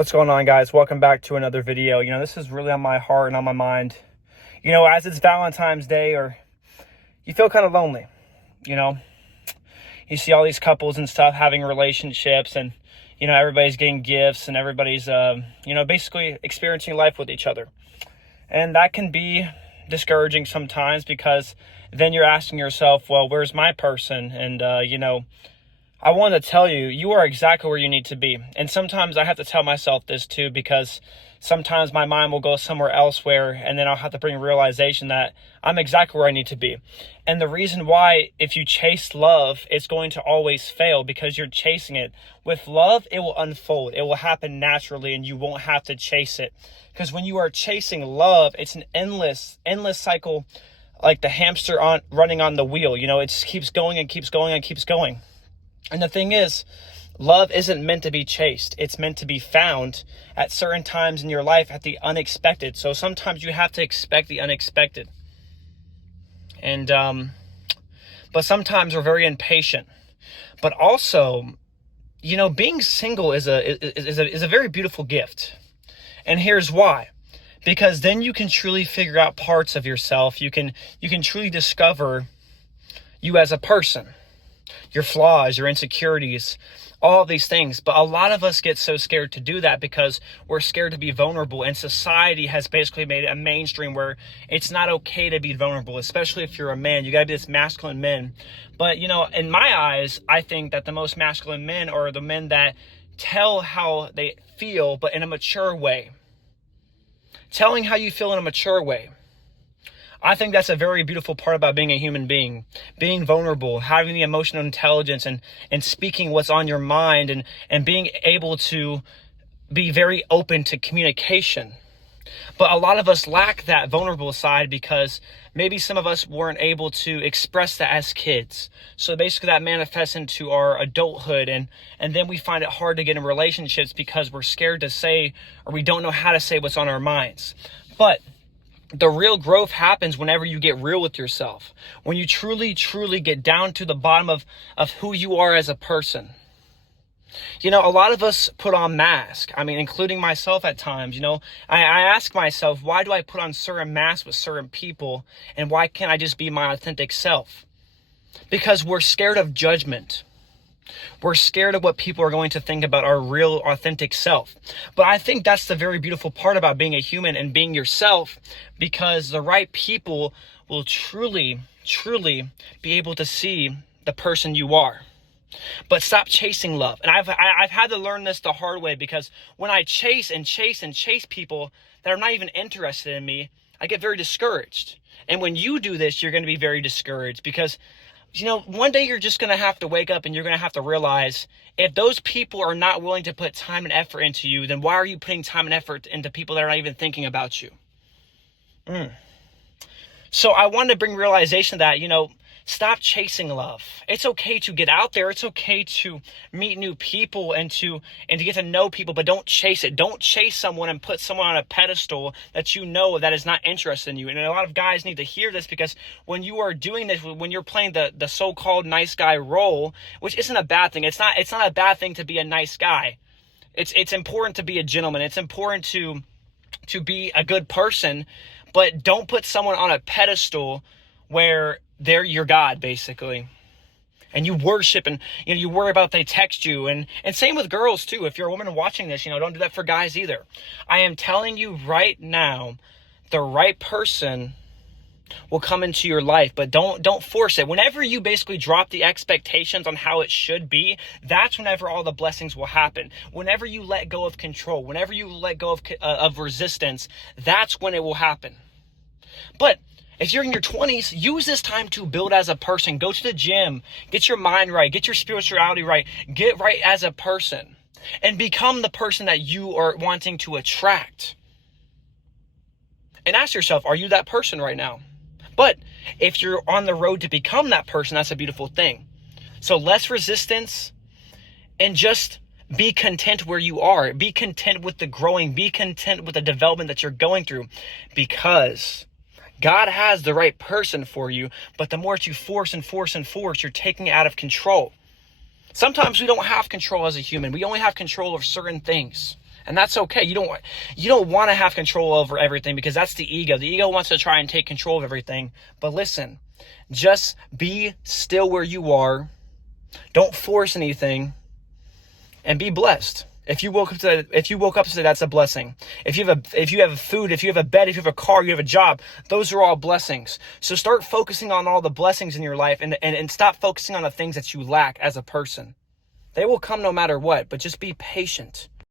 What's going on, guys? Welcome back to another video. This is really on my heart and on my mind. As it's Valentine's Day, or you feel kind of lonely. You see all these couples and stuff having relationships, and everybody's getting gifts, and everybody's basically experiencing life with each other. And that can be discouraging sometimes, because then you're asking yourself, well, where's my person? And I want to tell you, you are exactly where you need to be. And sometimes I have to tell myself this too, because sometimes my mind will go somewhere elsewhere, and then I'll have to bring realization that I'm exactly where I need to be. And the reason why, if you chase love, it's going to always fail, because you're chasing it. With love, it will unfold. It will happen naturally, and you won't have to chase it. Because when you are chasing love, it's an endless cycle, like the hamster running on the wheel. It just keeps going and keeps going and keeps going. And the thing is, love isn't meant to be chased. It's meant to be found at certain times in your life at the unexpected. So sometimes you have to expect the unexpected. And, but sometimes we're very impatient. But also, being single is a very beautiful gift. And here's why. Because then you can truly figure out parts of yourself. You can truly discover you as a person. Your flaws, your insecurities, all of these things. But a lot of us get so scared to do that because we're scared to be vulnerable. And society has basically made it a mainstream where it's not okay to be vulnerable, especially if you're a man. You got to be this masculine man. But, in my eyes, I think that the most masculine men are the men that tell how they feel, but in a mature way. Telling how you feel in a mature way. I think that's a very beautiful part about being a human being. Being vulnerable, having the emotional intelligence, and speaking what's on your mind, and being able to be very open to communication. But a lot of us lack that vulnerable side because maybe some of us weren't able to express that as kids. So basically that manifests into our adulthood, and then we find it hard to get in relationships because we're scared to say, or we don't know how to say what's on our minds. But the real growth happens whenever you get real with yourself. When you truly, truly get down to the bottom of who you are as a person. A lot of us put on masks. Including myself at times. I ask myself, why do I put on certain masks with certain people? And why can't I just be my authentic self? Because we're scared of judgment. We're scared of what people are going to think about our real, authentic self. But I think that's the very beautiful part about being a human and being yourself, because the right people will truly, truly be able to see the person you are. But stop chasing love. And I've had to learn this the hard way, because when I chase people that are not even interested in me, I get very discouraged. And when you do this, you're going to be very discouraged, because one day you're just going to have to wake up and you're going to have to realize, if those people are not willing to put time and effort into you, then why are you putting time and effort into people that are not even thinking about you? So I wanted to bring realization that, stop chasing love. It's okay to get out there. It's okay to meet new people and to get to know people, but don't chase it. Don't chase someone and put someone on a pedestal that that is not interested in you. And a lot of guys need to hear this, because when you are doing this, when you're playing the so-called nice guy role, which isn't a bad thing. It's not a bad thing to be a nice guy. It's important to be a gentleman. It's important to be a good person, but don't put someone on a pedestal where they're your God, basically. And you worship, and you worry about if they text you. And same with girls too. If you're a woman watching this, don't do that for guys either. I am telling you right now, the right person will come into your life, but don't force it. Whenever you basically drop the expectations on how it should be, that's whenever all the blessings will happen. Whenever you let go of control, whenever you let go of resistance, that's when it will happen. But if you're in your 20s, use this time to build as a person. Go to the gym, get your mind right, get your spirituality right, get right as a person, and become the person that you are wanting to attract. And ask yourself, are you that person right now? But if you're on the road to become that person, that's a beautiful thing. So less resistance, and just be content where you are. Be content with the growing. Be content with the development that you're going through, because God has the right person for you, but the more that you force, you're taking it out of control. Sometimes we don't have control as a human. We only have control of certain things. And that's okay. You don't want to have control over everything, because that's the ego. The ego wants to try and take control of everything. But listen, just be still where you are. Don't force anything, and be blessed. If you woke up today, that's a blessing. If you have food, if you have a bed, if you have a car, you have a job, those are all blessings. So start focusing on all the blessings in your life, and stop focusing on the things that you lack as a person. They will come no matter what, but just be patient.